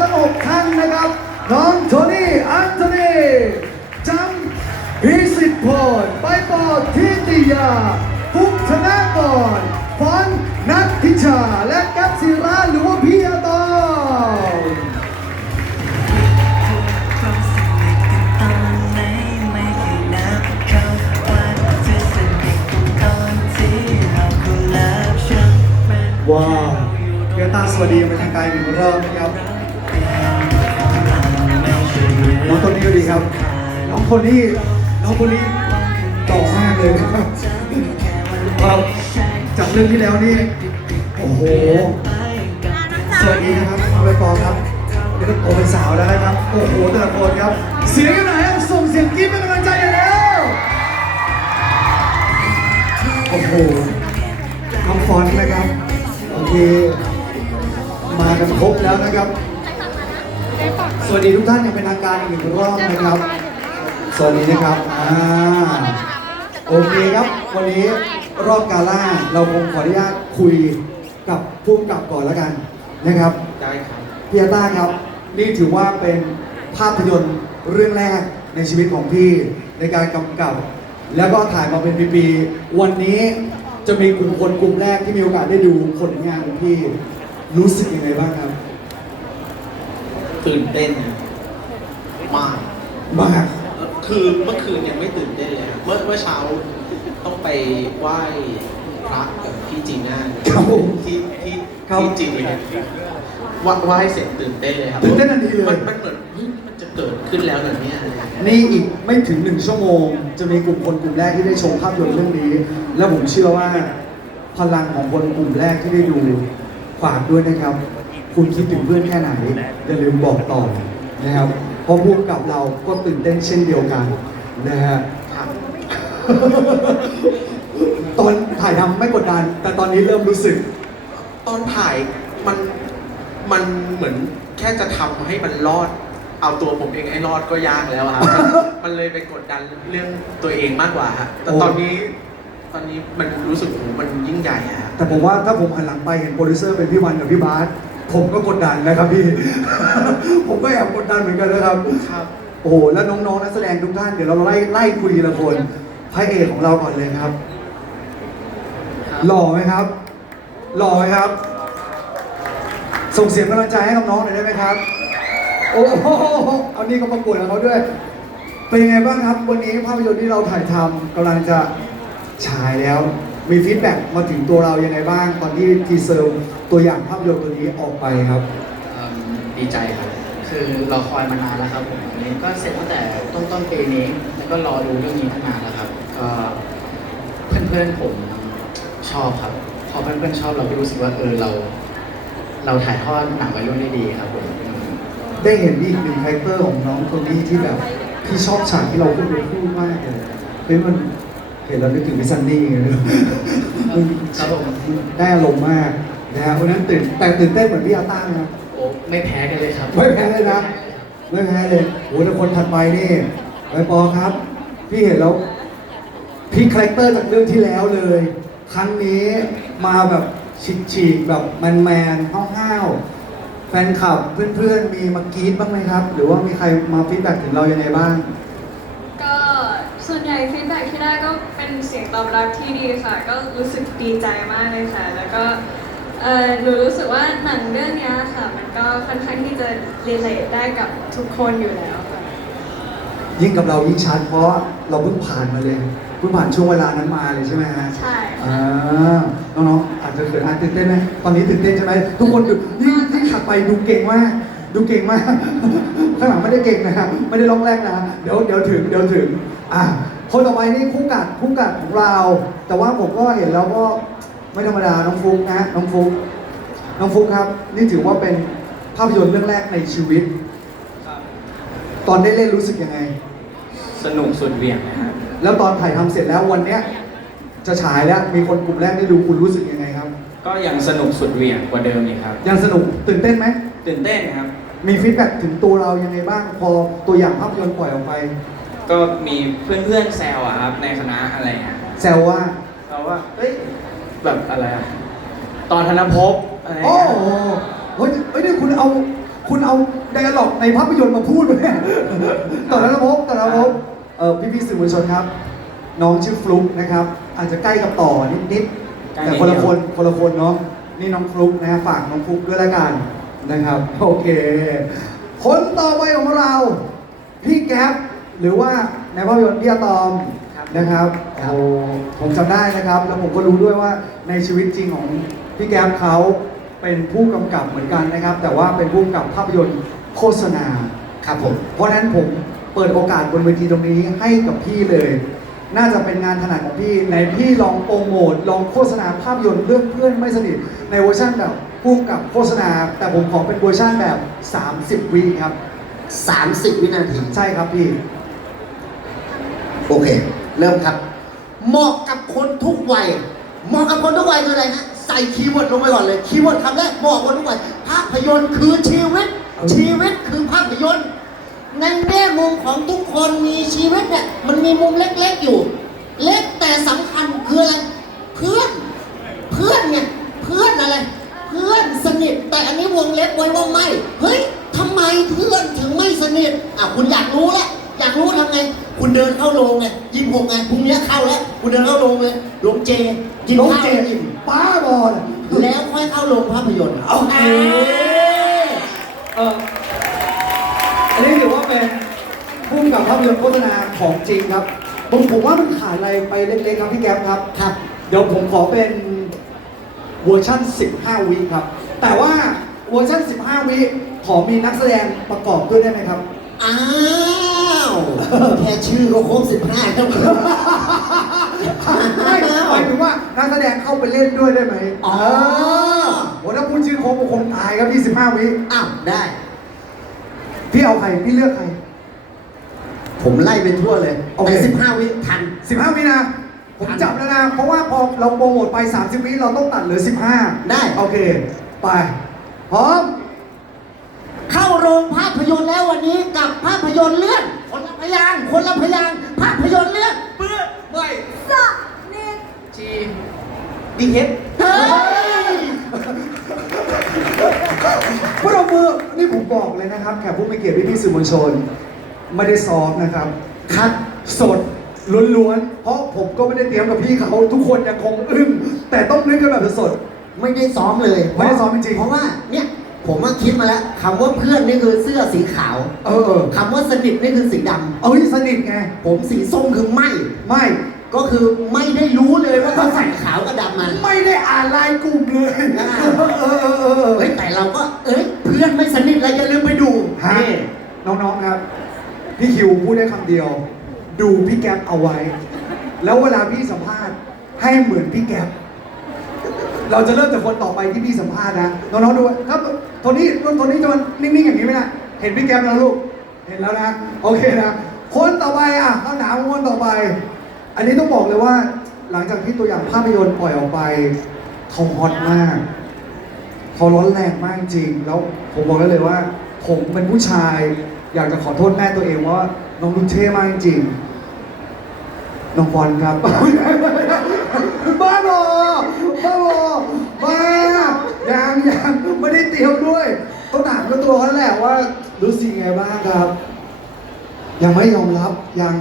ทั้งหกท่านนะครับ น้องโทนี่ อันโทนีจังพิสิทธิ์พลไปปอทิติยาฟุกธนากรฟอนนัทธิชา และแกัปศิราหรือว่าพี่อาตอมความสนิทกันตอนไหนไม่เคยนับเข้าว่าเธอสนิทกันตอนที่เราคุยแล้วฉันเป็นว้าวเกียรตาสวัสดีเป็นทางการอีกรอบนะครับ น้องโทนี่สวัสดีครับ น้องโทนี่น้องโทนี่ต่อมากเลยนะครับเราจากเรื่องที่แล้วนี่โอ้โหสวัสดีนะครับน้องใบปอครับเดี๋ยวก็โตเป็นสาวแล้วนะครับโอ้โหแต่ละคนครับ เสียงอยู่ไหนครับส่งเสียงกรี๊ดเป็นกำลังใจหน่อยแล้วโอ้โหน้องฟอนต์นะครับโอเคมากันครบแล้วนะครับ สวัสดีทุกท่านอย่างเป็นทางการอีกหนึ่งรอบนะครับ สวัสดีนะครับอ่าโอเคครับ วันนี้รอบกาล่าเราคงขออนุญาตคุยกับผู้กำกับก่อนแล้วกันนะครับได้ครับพี่อาต้าครับ นี่ถือว่าเป็นภาพยนตร์เรื่องแรกในชีวิตของพี่ในการกำกับ แล้วก็ถ่ายมาเป็นปีๆวันนี้จะมีกลุ่มคนกลุ่มแรกที่มีโอกาสได้ดูผลงานของพี่รู้สึกยังไงบ้างครับ ตื่นเต้นมาก มาก คือเมื่อคืนยังไม่ตื่นเต้นเลยครับเมื่อเมื่อเช้าต้องไปไหว้พระกับพี่จีน่าครับผมที่ที่ครับที่จีนไหว้ไหว้เสร็จตื่นเต้นเลยครับตื่นเต้นทันทีเลย มันมันเหมือนเฮ้ยมันจะเกิดขึ้นแล้วเหรอเนี่ยอะไรอย่างเงี้ยนี่อีกไม่ถึงหนึ่งชั่วโมง จะมีกลุ่มคนกลุ่มแรกที่ได้ชมภาพยนตร์เรื่องนี้ และผมเชื่อว่า พลังของคนกลุ่มแรกที่ได้ดูฝากด้วยนะครับ คุณคิดถึงเพื่อนแค่ไหน อย่าลืมบอกต่อนะครับเพราะพวกกับเราก็ตื่นเต้นเช่นเดียวกันนะฮะครับตอนถ่ายทำไม่กดดัน แต่ตอนนี้เริ่มรู้สึก ตอนถ่ายมันมันเหมือนแค่จะทำให้มันรอด เอาตัวผมเองให้รอดก็ยากแล้วครับ มันเลยไปกดดันเรื่องตัวเองมากกว่าฮะแต่โอ้ตอนนี้ตอนนี้มันรู้สึกโหมันยิ่งใหญ่อะฮะ แต่ผมว่าถ้าผมหันหลังไปเห็นโปรดิวเซอร์เป็นพี่วันกับพี่บาส ผมก็กดดันนะครับพี่ ผมก็แอบกดดันเหมือนกันนะครับ ครับ โอ้โหแล้วน้องๆนักแสดงทุกท่านเดี๋ยวเราไล่ไล่คุยทีละคนพระเอกของเราก่อนเลยครับ หล่อไหมครับ หล่อไหมครับ ส่งเสียงกำลังใจให้กับน้องหน่อยได้ไหมครับ โอ้โหเอานี่ก็ประกวดกับเขาด้วย เป็นยังไงบ้างครับ วันนี้ภาพยนตร์ที่เราถ่ายทำกำลังจะฉายแล้ว มีฟีดแบ็กมาถึงตัวเรายังไงบ้าง ตอนที่ทีเซอร์ตัวอย่างภาพยนตร์ตัวนี้ออกไปครับเอิ่มดีใจครับ คือเราคอยมานานแล้วครับผมอันนี้ก็เสร็จตั้งแต่ต้นต้นๆปีนี้แล้วก็รอดูเรื่องนี้ตั้งนานแล้วครับ ก็เพื่อนๆผมชอบครับ พอเพื่อนๆชอบเราก็รู้สึกว่าเออเรา เราถ่ายทอดหนังวัยรุ่นได้ดีครับผมอืมได้เห็นอีกหนึ่งคาแรคเตอร์ของน้องโทนี่ที่แบบพี่ชอบฉากที่เราขึ้นไปพูดมากเลยเฮ้ยมัน เห็นแล้วนึกถึงพี่ซันนี่เลยครับผมได้อารมณ์มากนะฮะเพราะฉะนั้นตื่นแต่ตื่นเต้นเหมือนพี่อาต้านะครับโอ้ไม่แพ้กันเลยครับไม่แพ้เลยนะไม่แพ้เลยโอ้แต่คนถัดไปนี่ใบปอครับ พี่เห็นแล้วพี่คาแรคเตอร์จากเรื่องที่แล้วเลย ครั้งนี้มาแบบฉีกๆแบบแมนๆห้าวๆแฟนคลับเพื่อนๆมีมากรี๊ดบ้างไหมครับ หรือว่ามีใครมาฟีดแบ็กถึงเรายังไงบ้างก็ส่วนให ญ่ฟีดแบ็ที่ได้ก็เป็นเสียงตอบรับที่ดีค่ะ ก็รู้สึกดีใจมากเลยค่ะ แล้วก็เอ่อหนูรู้สึกว่าหนังเรื่องเนี้ยค่ะ มันก็ค่อนข้างที่จะรีเลทได้กับทุกคนอยู่แล้วค่ะ ยิ่งกับเรายิ่งชัดเพราะเราเพิ่งผ่านมาเลยเพิ่งผ่านช่วงเวลานั้นมาเลยใช่ไหมฮะใช่ค่ะอ่าน้องๆอาจจะเขินอาจตื่นเต้นไหมตอนนี้ตื่นเต้นใช่ไหมทุกคนดูนี่ที่ขับไปดูเก่งมากดูเก่งมากข้างหลังไม่ได้เก่งนะครับไม่ได้ร้องแรกนะเดี๋ยวเดี๋ยวถึงเดี๋ยวถึงอะ คนต่อไปนี่คู่กัดคู่กัดของเรา แต่ว่าผมก็เห็นแล้วก็ไม่ธรรมดาน้องฟุกนะน้องฟุกน้องฟุกครับ นี่ถือว่าเป็นภาพยนตร์เรื่องแรกในชีวิต ตอนได้เล่นรู้สึกยังไง สนุกสุดเหวี่ยงนะครับแล้วตอนถ่ายทำเสร็จแล้ววันเนี้ยจะฉายแล้วมีคนกลุ่มแรกได้ดูคุณรู้สึกยังไงครับ ก็ยังสนุกสุดเหวี่ยงกว่าเดิมอีกครับ ยังสนุกตื่นเต้นไหมตื่นเต้นครับ มีฟีดแบ็กถึงตัวเรายังไงบ้างพอตัวอย่างภาพยนตร์ปล่อยออกไป ก็มีเพื่อนๆแซวอะครับในคณะอะไรเงี้ยแซวว่า เราว่าเอ้ยแบบอะไรอะตอนธนภพอะไรโอ้เงี้ยโหเฮ้ยเฮ้ยนี่คุณเอา คุณเอาไดอะล็อกในภาพยนตร์มาพูดไหมต่อแล้วพบต่อแล้วพบเออพี่พี่ๆสื่อมวลชนครับ น้องชื่อฟลุกนะครับ อาจจะใกล้กับต่อนิดๆใกล้แต่นิดคนละเดียวคนคนละคนเนาะ นี่น้องฟลุกนะฮะฝากน้องฟลุกด้วยละกันนะครับ โอเค คนต่อไปของเรา พี่แก๊ป หรือว่าในภาพยนตร์พี่อะตอมนะครับโอ้โหผมจำได้นะครับ แล้วผมก็รู้ด้วยว่าในชีวิตจริงของพี่แก๊ปเขาเป็นผู้กำกับเหมือนกันนะครับ แต่ว่าเป็นผู้กำกับภาพยนตร์โฆษณาครับผมเพราะฉะนั้นผมเปิดโอกาสบนเวทีตรงนี้ให้กับพี่เลย น่าจะเป็นงานถนัดของพี่ในพี่ลองโปรโมทลองโฆษณาภาพยนตร์เรื่องเพื่อนไม่สนิทในเวอร์ชันแบบผู้กำกับโฆษณา แต่ผมขอเป็นเวอร์ชันแบบ 30 วิครับ 30 วินาที ใช่ครับพี่ โอเค เริ่มครับ เหมาะกับคนทุกวัย เหมาะกับคนทุกวัยคืออะไรฮะใส่คีย์เวิร์ดลงไปก่อนเลยคีย์เวิร์ดคำแรกเหมาะกับคนทุกวัยภาพยนตร์คือชีวิต ชีวิตคือภาพยนตร์ในแง่มุมของทุกคนมีชีวิตเนี่ยมันมีมุมเล็กๆอยู่ เล็กแต่สำคัญคืออะไรเพื่อนเพื่อนเนี่ยเพื่อนอะไร เพื่อนสนิทแต่อันนี้วงเล็บไว้ว่าไม่เฮ้ยทำไมเพื่อนถึงไม่สนิทอะคุณอยากรู้แหล้ว อยากรู้ทำไง คุณเดินเข้าโรงไงยี่หกไงพรุ่งนี้เข้าแล้ว คุณเดินเข้าโรงเลยโรงเจกินน้องข้าวเจอิ่มป้าบอลแล้วค่อยเข้าโรงภาพยนตร์โอเคเอออันนี้ถือว่าเป็นผู้กำกับภาพยนตร์โฆษณาของจริงครับผมผมว่ามันขาดอะไรไปเล็กๆครับพี่แก๊ปครับครับ เดี๋ยวผมขอเป็นเวอร์ชั่น 15 วิครับ แต่ว่าเวอร์ชัน15 วิขอมีนักแสดงประกอบด้วยได้ไหมครับ อ้าว แค่ชื่อก็ครบสิบห้าแล้วไม่หมายถึงว่านักแสดงเข้าไปเล่นด้วยได้ไหมอ๋อโหถ้าพูดชื่อครบผมคงตายครับพี่15วิอ้าวได้ พี่เอาใคร พี่เลือกใคร ผมไล่ไปทั่วเลยโอเคแต่สิบห้าวิทัน 15 วินะ ผมจับแล้วนะ เพราะว่าพอเราโปรโมทไป 30 วิเราต้องตัดเหลือ 15 ได้ โอเค ไป พร้อม เข้าโรงภาพยนตร์แล้ววันนี้กับภาพยนตร์เรื่องคนละ พยางค์คนละพยางค์ภาพยนตร์เรื่องเปื้อนไม่จีดีเฮดเฮ้ยพวกเรามือนี่ผมบอกเลยนะครับแขกผู้มีเกียรติพี่ๆสื่อมวลชน ไม่ได้ซ้อมนะครับ คัดสดล้วนๆ เพราะผมก็ไม่ได้เตรียมกับพี่เขาทุกคนยังคงอึ้งแต่ต้องนึกกันแบบสด ไม่ได้ซ้อมเลยไม่ได้ซ้อมจริงๆ เพราะว่าเนี่ย ผมมาคิดมาแล้วคำว่าเพื่อนนี่คือเสื้อสีขาวๆเออเออคำว่าสนิทนี่คือสีดเอ้ยสนิทไงำผมสีส้มคือไม่ไม่ก็คือไม่ได้รู้เลยว่าเขาใส่ขาวกับดำมาไม่ได้อ่านไลน์กลุ่มเลยอ่าเออเออเออเออเฮ้ยแต่เราก็เอ้ยเพื่อนไม่สนิทเราอย่าลืมไปดูฮะนี่น้องๆครับ พี่คิวพูดได้คำเดียว ดูพี่แก๊ปเอาไว้ แล้วเวลาพี่สัมภาษณ์ให้เหมือนพี่แก๊ป เราจะเริ่มจากคนต่อไปที่พี่สัมภาษณ์นะน้องๆดูครับโทนี่โทนี่จะมันนิ่งๆอย่างนี้ไหมนะเห็นพี่แก๊ปแล้วลูกเห็นแล้วนะโอเคนะคนต่อไปอะคำถามของคนต่อไป อันนี้ต้องบอกเลยว่า หลังจากที่ตัวอย่างภาพยนตร์ปล่อยออกไปเขาฮอตมากเขาร้อนแรงมากจริง แล้วผมบอกได้เลยว่า ผมเป็นผู้ชาย อยากจะขอโทษแม่ตัวเองว่าน้องลุนเท่มากจริง น้องบอลครับ บ้าบอบ้าบอบ้ายังยังไม่ได้เตรียมด้วยต้องถามกับตัวเขาแหละว่ารู้สึกยังไงบ้างครับ ยังไม่ยอมรับยัง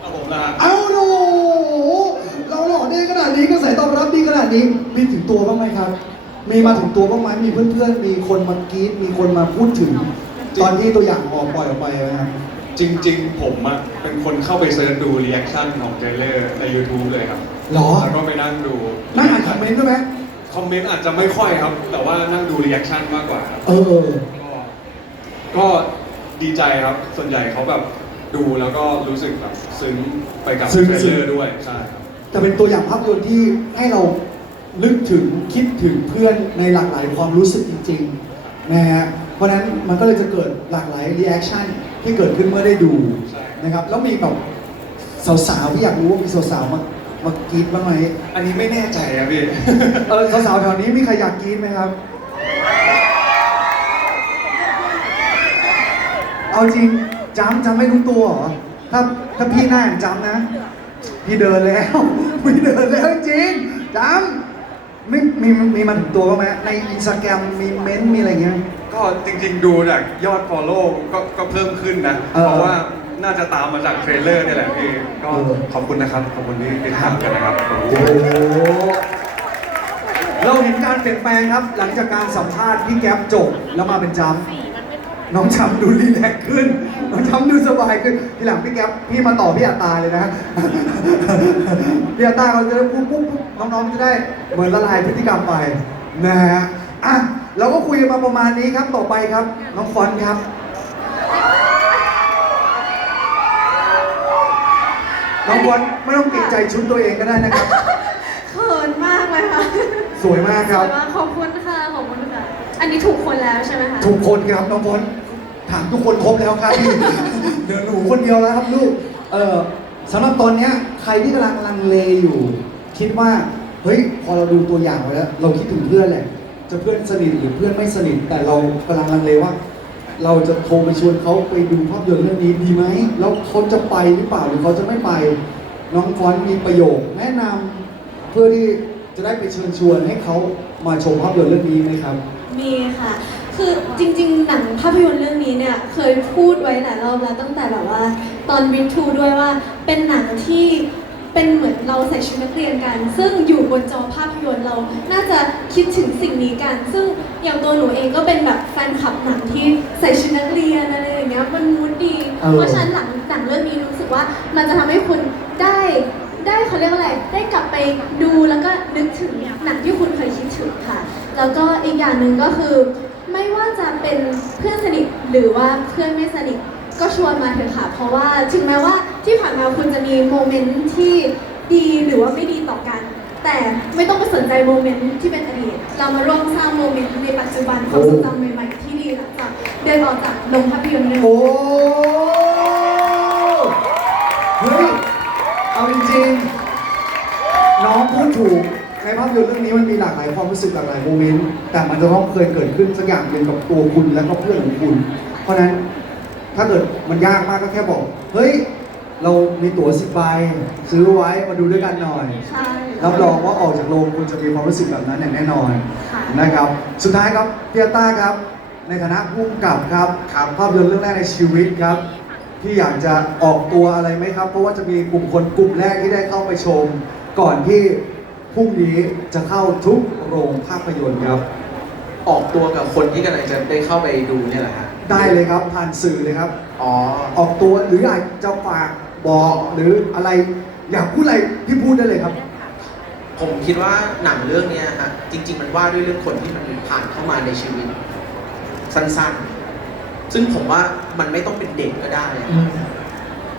เอาผมละเอาโหเราหล่อได้ขนาดนี้กระแสตอบรับดีขนาดนี้ มีถึงตัวบ้างไหมครับ มีมาถึงตัวบ้างไหมมีเพื่อนๆ มีคนมากรี๊ดมีคนมาพูดถึง ตอนที่ตัวอย่างออกปล่อยออกไปนะครับ จริง ๆ ผมอะเป็นคนเข้าไปเซิร์ชดูรีแอคชั่นของเจเลอร์ใน YouTube เลยครับหรอ แล้วก็ไปนั่งดูนั่งอ่านคอมเมนต์ด้วยไหมคอมเมนต์อาจจะไม่ค่อยครับ แต่ว่านั่งดูรีแอคชั่นมากกว่าครับเออ ก็ก็ดีใจครับ ส่วนใหญ่เขาแบบดูแล้วก็รู้สึกแบบซึ้งไปกับซึ้ง เทรลซึ้เลองร์ด้วยใช่ครับ แต่เป็นตัวอย่างภาพยนตร์ที่ให้เรานึกถึงคิดถึงเพื่อนในหลากหลายความรู้สึกจริงๆนะฮะเพราะฉะนั้นมันก็เลยจะเกิดหลากหลายรีแอคชั่น ที่เกิดขึ้นเมื่อได้ดูใช่ นะครับ แล้วมีแบบสาวๆที่อยากรู้ว่ามีสาวๆมามากรีดบ้างไหมอันนี้ไม่แน่ใจครับพี่ เออสาวๆแถวนี้มีใครอยากกรีดไหมครับ เอาจริงจำจำไม่รู้ตัวเหรอถ้าถ้าพี่หน้าอย่างจำนะ พี่เดินแล้ว พี่เดินแล้วจริงจำไม่มีมีมาถึงตัวบ้างไหมในอินสตาแกรมมีเม้นต์มีอะไรเงี้ย ก็จริงๆดูจากยอด follow ก็ก็เพิ่มขึ้นนะ เออเพราะว่าน่าจะตามมาจากเทรลเลอร์นี่แหละพี่ก็เออ ขอบคุณนะครับ ขอบคุณที่ติดตามกันนะครับขอบคุณโอ้โหเราเห็นการเปลี่ยนแปลงครับ หลังจากการสัมภาษณ์พี่แก๊ปจบแล้วมาเป็นจำน้องจำดูรีแลกซ์ขึ้น น้องจำดูสบายขึ้นทีหลังพี่แก๊ปพี่มาต่อพี่อัตตาเลยนะ พี่อัตตาเขาจะได้ปุ๊บปุ๊บปุ๊บน้องๆจะได้เหมือนละลายพฤติกรรมไปนะฮะอะ เราก็คุยกันมาประมาณนี้ครับต่อไปครับ น้องฟอนต์ครับ น้องฟอนต์ไม่ต้องเกรงใจชุดตัวเองก็ได้นะครับ เขินมากเลยค่ะสวยมากครับสวยมากขอบคุณค่ะ ขอบคุณค่ะ อันนี้ถูกคนแล้วใช่ไหมคะ ทุกคนครับน้องพลถามทุกคนครบแล้วครับพี่เดินหนูคนเดียวแล้วครับลูกเออสำหรับตอนเนี้ยใครที่กำลังลังเลอยู่ คิดว่าเฮ้ยพอเราดูตัวอย่างไว้แล้ว เราคิดถึงเพื่อนแหละ จะเพื่อนสนิทหรือเพื่อนไม่สนิท แต่เรากำลังลังเลว่า เราจะโทรไปชวนเขาไปดูภาพยนตร์เรื่องนี้ดีไหมแล้วเขาจะไปหรือเปล่าหรือเขาจะไม่ไป น้องฟอนมีประโยคแนะนำเพื่อที่จะได้ไปเชิญชวนให้เขามาชมภาพยนตร์เรื่องนี้ไหมครับ มีค่ะ คือจริงๆ หนังภาพยนตร์เรื่องนี้เนี่ยเคยพูดไว้หลายรอบแล้วตั้งแต่แบบว่า ตอนวินทูด้วยว่าเป็นหนังที่ เป็นเหมือนเราใส่ชุดนักเรียนกัน ซึ่งอยู่บนจอภาพยนตร์เรา น่าจะคิดถึงสิ่งนี้กัน ซึ่งอย่างตัวหนูเองก็เป็นแบบแฟนคลับหนังที่ใส่ชุดนักเรียนอะไรอย่างเงี้ย มันมูดดี เออ เพราะฉะนั้นหลังหนังเรื่องนี้รู้สึกว่ามันจะทำให้คุณได้ได้เขาเรียกว่าอะไร ได้กลับไปดูแล้วก็นึกถึงหนังที่คุณเคยคิดถึงค่ะ แล้วก็อีกอย่างหนึ่งก็คือ ไม่ว่าจะเป็นเพื่อนสนิทหรือว่าเพื่อนไม่สนิทก็ชวนมาเถอะค่ะ เพราะว่าถึงแม้ว่า ที่ผ่านมาคุณจะมีโมเมนต์ที่ดีหรือว่าไม่ดีต่อกัน แต่ไม่ต้องไปสนใจโมเมนต์ที่เป็นอดีตเรามาร่วมสร้างโมเมนต์ในปัจจุบันความทรงจำใหม่ๆที่ดีหลังจากเดินออกจากโรงภาพยนตร์เรื่งโอ้เฮ้ยเอาจริงๆน้องพูดถูกในภาพยนตร์เรื่องนี้มันมีหลากหลายความรู้สึกหลากหลายโมเมนต์แต่มันจะต้องเคยเกิดขึ้นสักอย่างหนึ่งกับตัวคุณและก็เพื่อนของคุณ เพราะฉะนั้นถ้าเกิดมันยากมากก็แค่บอก เฮ้ย เรามีตั๋วสิบใบซื้อไว้มาดูด้วยกันหน่อย ใช่ รับรองว่าออกจากโรงคุณจะมีความรู้สึกแบบนั้นอย่างแน่นอนค่ะ นะครับ สุดท้ายครับพี่อาต้าครับ ในฐานะผู้กำกับครับครับภาพยนตร์เรื่องแรกในชีวิตครับพี่อยากจะออกตัวอะไรไหมครับ เพราะว่าจะมีกลุ่มคนกลุ่มแรกที่ได้เข้าไปชม ก่อนที่พรุ่งนี้จะเข้าทุกโรงภาพยนตร์ครับ ออกตัวกับคนที่กำลังจะได้เข้าไปดูเนี่ยแหละฮะได้เลยครับผ่านสื่อเลยครับ อ๋อ ออกตัวหรืออยากจะฝาก บอกหรืออะไรอยากพูดอะไรพี่พูดได้เลยครับ ผมคิดว่าหนังเรื่องเนี้ยฮะจริง ๆ มันว่าด้วยเรื่องคนที่มันผ่านเข้ามาในชีวิต สั้นๆ ซึ่งผมว่ามันไม่ต้องเป็นเด็กก็ได้อะ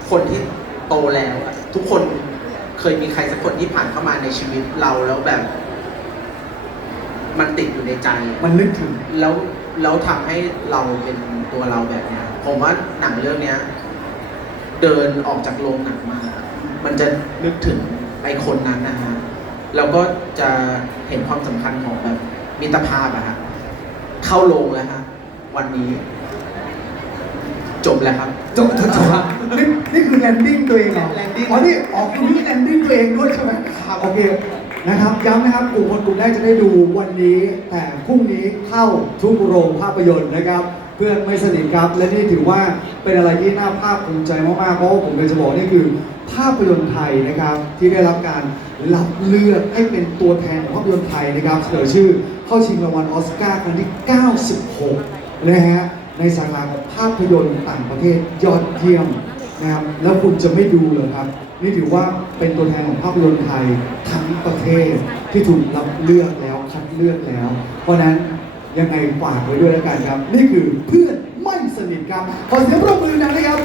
คนที่โตแล้วอะทุกคนเคยมีใครสักคนที่ผ่านเข้ามาในชีวิตเราแล้วแบบ มันติดอยู่ในใจ มันนึกถึง แล้วแล้วทำให้เราเป็นตัวเราแบบเนี้ย ผมว่าหนังเรื่องเนี้ย เดินออกจากโรงหนังมา มันจะนึกถึงไอ้คนนั้นนะฮะแล้วก็จะเห็นความสำคัญของแบบมิตรภาพอะฮะเข้าโรงแล้วฮะวันนี้ จบแล้วครับ จบจบจบครับนี่นี่คือแลนดิ้งตัวเองเหรอ landing อ๋อนี่ออกคือนี่แลนดิ้งตัวเองด้วยใช่ไหมครับโอเคนะครับย้ำนะครับกลุ่มคนกลุ่มแรกจะได้ดูวันนี้ แต่พรุ่งนี้เข้าทุกโรงภาพยนตร์นะครับ เพื่อนไม่สนิทครับ และนี่ถือว่าเป็นอะไรที่น่าภาคภูมิใจมากๆเพราะว่าผมเป็นจะบอกนี่คือภาพยนตร์ไทยนะครับที่ได้รับการรับเลือกให้เป็นตัวแทนของภาพยนตร์ไทยนะครับเสนอชื่อเข้าชิงรางวัลออสการ์ครั้งที่ 96 นะฮะในสาขาภาพยนตร์ต่างประเทศยอดเยี่ยมนะครับแล้วคุณจะไม่ดูเหรอครับ นี่ถือว่าเป็นตัวแทนของภาพยนตร์ไทยทั้งประเทศที่ถูกรับเลือกแล้วคัดเลือกแล้ว เพราะนั้น ยังไงฝากไว้ด้วยแล้วกันครับ นี่คือเพื่อนไม่สนิทครับขอเสียงปรบมือหนะนะครับ